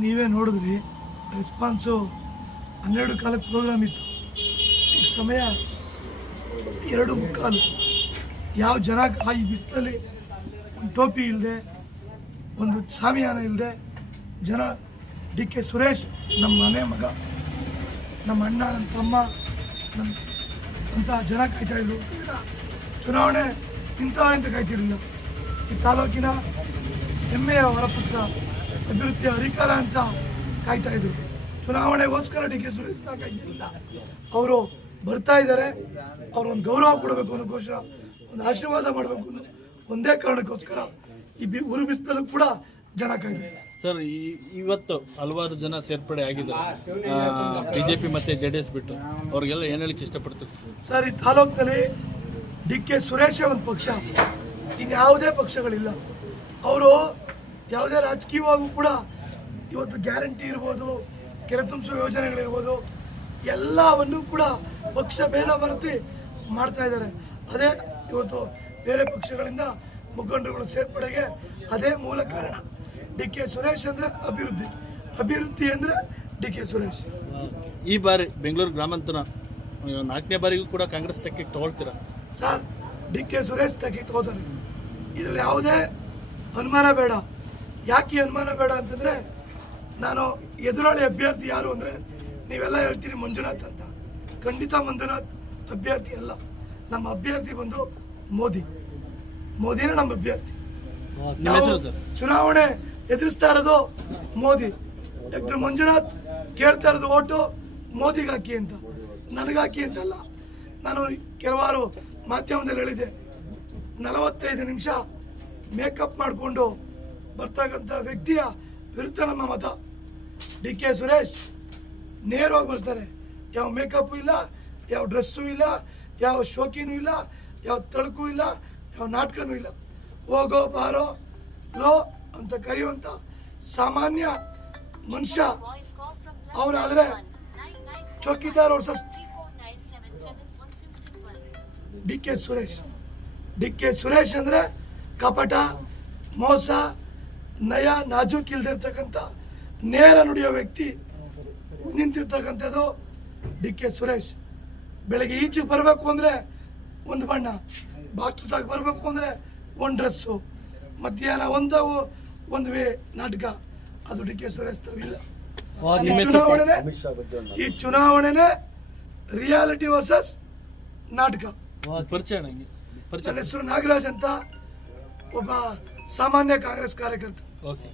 ನೀವೇ ನೋಡಿದ್ರಿ ರೆಸ್ಪಾನ್ಸು ಹನ್ನೆರಡು ಕಾಲಕ್ಕೆ ಪ್ರೋಗ್ರಾಮ್ ಇತ್ತು. ಈಗ ಸಮಯ ಎರಡು ಮುಕ್ಕಾಲು. ಯಾವ ಜನ ಆ ಈ ಬಿಸಿಲಲ್ಲಿ ಒಂದು ಟೋಪಿ ಇಲ್ಲದೆ ಒಂದು ಸಾಮಿಯಾನ ಇಲ್ಲದೆ ಜನ ಡಿ ಕೆ ಸುರೇಶ್, ನಮ್ಮ ಮನೆ ಮಗ, ನಮ್ಮ ಅಣ್ಣ ನನ್ನ ತಮ್ಮ, ನಮ್ಮ ಅಂತ ಜನ ಕಾಯ್ತಾ ಇದ್ರು. ಚುನಾವಣೆ ಇಂಥವ್ರೆ ಅಂತ ಕಾಯ್ತಿರಲಿಲ್ಲ. ಈ ತಾಲೂಕಿನ ಹೆಮ್ಮೆಯ ಹೊರಪುತ್ರ ಅಭಿವೃದ್ಧಿಯ ಹರಿಕಾರ ಅಂತ ಕಾಯ್ತಾ ಇದ್ರು. ಚುನಾವಣೆಗೋಸ್ಕರ ಡಿ ಕೆ ಸುರೇಶ್ ಕಾಯ್ತಿರಲಿಲ್ಲ ಅವರು ಬರ್ತಾ ಇದ್ದಾರೆ ಅವ್ರೊಂದು ಗೌರವ ಕೊಡಬೇಕು ಅನ್ನೋಕ್ಕೋಸ್ಕರ ಒಂದು ಆಶೀರ್ವಾದ ಮಾಡಬೇಕು ಅನ್ನೋ ಒಂದೇ ಕಾರಣಕ್ಕೋಸ್ಕರ ಈ ಬಿ ಉರು ಬಿಸಿಲು ಕೂಡ ಜನ ಕಾಯ್ತಾ ಇದ್ದಾರೆ. ಸರ್ ಈ- ಇವತ್ತು ಹಲವಾರು ಜನ ಸೇರ್ಪಡೆ ಆಗಿದ್ದಾರೆ. ಬಿಜೆಪಿ ಮತ್ತೆ ಜೆ ಡಿ ಎಸ್ ಬಿಟ್ಟು. ಅವ್ರಿಗೆಲ್ಲ ಏನು ಹೇಳಕ್ಕೆ ಇಷ್ಟಪಡ್ತೀವಿ ಸರ್? ಸರ್ ಈ ತಾಲೂಕಿನಲ್ಲಿ ಡಿ ಕೆ ಸುರೇಶೇ ಒಂದು ಪಕ್ಷ ಇನ್ಯಾವುದೇ ಪಕ್ಷಗಳಿಲ್ಲ. ಅವರು ಯಾವುದೇ ರಾಜಕೀಯವಾಗೂ ಕೂಡ ಇವತ್ತು ಗ್ಯಾರಂಟಿ ಇರ್ಬೋದು ಕೆರೆ ತುಂಬಿಸುವ ಯೋಜನೆಗಳಿರ್ಬೋದು ಎಲ್ಲವನ್ನು ಕೂಡ ಪಕ್ಷ ಭೇದ ಮರೆತಿ ಮಾಡ್ತಾ ಇದ್ದಾರೆ. ಅದೇ ಇವತ್ತು ಬೇರೆ ಪಕ್ಷಗಳಿಂದ ಮುಖಂಡರುಗಳು ಸೇರ್ಪಡೆಗೆ ಅದೇ ಮೂಲ ಕಾರಣ ಡಿ ಕೆ ಸುರೇಶ್ ಅಂದರೆ ಅಭಿವೃದ್ಧಿ. ಅಭಿವೃದ್ಧಿ ಅಂದರೆ ಡಿ ಕೆ ಸುರೇಶ್. ಈ ಬಾರಿ ಬೆಂಗಳೂರು ಗ್ರಾಮಾಂತರ ನಾಲ್ಕನೇ ಬಾರಿಗೂ ಕೂಡ ಕಾಂಗ್ರೆಸ್ ತಕ್ಕಿ ತಗೊಳ್ತೀರಾ? ಸರ್ ಡಿ ಕೆ ಸುರೇಶ್ ತಕ್ಕಿ ತಗೋತಾರೆ. ಇದರಲ್ಲಿ ಯಾವುದೇ ಅನುಮಾನ ಬೇಡ. ಯಾಕೆ ಅನುಮಾನ ಬೇಡ ಅಂತಂದರೆ ನಾನು ಎದುರಾಳಿ ಅಭ್ಯರ್ಥಿ ಯಾರು ಅಂದರೆ ನೀವೆಲ್ಲ ಹೇಳ್ತೀರಿ ಮಂಜುನಾಥ್ ಅಂತ. ಖಂಡಿತ ಮಂಜುನಾಥ್ ಅಭ್ಯರ್ಥಿ ಅಲ್ಲ. ನಮ್ಮ ಅಭ್ಯರ್ಥಿ ಬಂದು ಮೋದಿ. ಮೋದಿನೇ ನಮ್ಮ ಅಭ್ಯರ್ಥಿ. ಚುನಾವಣೆ ಎದುರಿಸ್ತಾ ಇರೋದು ಮೋದಿ. ಡಾಕ್ಟರ್ ಮಂಜುನಾಥ್ ಕೇಳ್ತಾ ಇರೋದು ಓಟು ಮೋದಿಗೆ ಹಾಕಿ ಅಂತ. ನನಗಾಕಿ ಅಂತಲ್ಲ ನಾನು ಕೆಲವಾರು ಮಾಧ್ಯಮದಲ್ಲಿ ಹೇಳಿದೆ ನಲವತ್ತೈದು ನಿಮಿಷ ಮೇಕಪ್ ಮಾಡಿಕೊಂಡು ಬರ್ತಕ್ಕಂಥ ವ್ಯಕ್ತಿಯ ವಿರುದ್ಧ ನಮ್ಮ ಮತ. ಡಿ ಕೆ ಸುರೇಶ್ ನೇರವಾಗಿ ಬರ್ತಾರೆ. ಯಾವ ಮೇಕಪ್ಪು ಇಲ್ಲ, ಯಾವ ಡ್ರೆಸ್ಸು ಇಲ್ಲ, ಯಾವ ಶೋಕಿನೂ ಇಲ್ಲ, ಯಾವ ತಳಕು ಇಲ್ಲ, ಯಾವ ನಾಟಕನೂ ಇಲ್ಲ. ಹೋಗೋ ಬಾರೋ ಲೋ ಅಂತ ಕರೆಯುವಂಥ ಸಾಮಾನ್ಯ ಮನುಷ್ಯ ಅವರಾದರೆ ಚೌಕಿದಾರ್ versus D K Suresh. D K Suresh ಅಂದರೆ ಕಪಟ, ಮೋಸ ನಯ ನಾಜೂಕ್ ಇಲ್ದಿರ್ತಕ್ಕಂಥ ನೇರ ನುಡಿಯೋ ವ್ಯಕ್ತಿ ನಿಂತಿರ್ತಕ್ಕಂಥದ್ದು ಡಿ ಕೆ ಸುರೇಶ್. ಬೆಳಗ್ಗೆ ಈಚೆಗೆ ಬರಬೇಕು ಅಂದರೆ ಒಂದು ಬಣ್ಣ ಬಾಕ್ಸ್ದಾಗ ಬರಬೇಕು ಅಂದರೆ ಒಂದು ಡ್ರೆಸ್ಸು ಮಧ್ಯಾಹ್ನ ಒಂದು ಒಂದು ವೇ ನಾಟಕ. ಅದು ಡಿ ಕೆ ಸುರೇಶ್ ತಾವಿಲ್ಲ ಈ ಚುನಾವಣೆನೇ ಈ ಚುನಾವಣೆನೇ ರಿಯಾಲಿಟಿ ವರ್ಸಸ್ ನಾಟಕ. ನನ್ನ ಹೆಸರು ನಾಗರಾಜ್ ಅಂತ. ಒಬ್ಬ ಸಾಮಾನ್ಯ ಕಾಂಗ್ರೆಸ್ ಕಾರ್ಯಕರ್ತ. ಓಕೆ